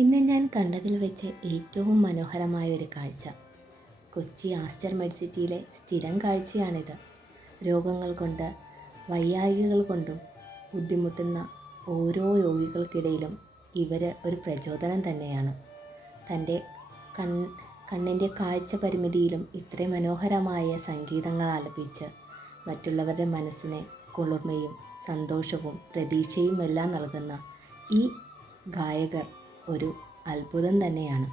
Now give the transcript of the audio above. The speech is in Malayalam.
ഇന്ന് ഞാൻ കണ്ടതിൽ വെച്ച് ഏറ്റവും മനോഹരമായ ഒരു കാഴ്ച. കൊച്ചി ആസ്റ്റർ മെഡ്സിറ്റിയിലെ സ്ഥിരം കാഴ്ചയാണിത്. രോഗങ്ങൾ കൊണ്ട്, വയ്യായ്കകൾ കൊണ്ടും ബുദ്ധിമുട്ടുന്ന ഓരോ രോഗികൾക്കിടയിലും ഇവർ ഒരു പ്രചോദനം തന്നെയാണ്. തൻ്റെ കണ്ണിൻ്റെ കാഴ്ച പരിമിതിയിലും ഇത്രയും മനോഹരമായ സംഗീതങ്ങൾ ആലപിച്ച് മറ്റുള്ളവരുടെ മനസ്സിനെ കുളിർമയും സന്തോഷവും പ്രതീക്ഷയും എല്ലാം നൽകുന്ന ഈ ഗായകർ ഒരു അത്ഭുതം തന്നെയാണ്.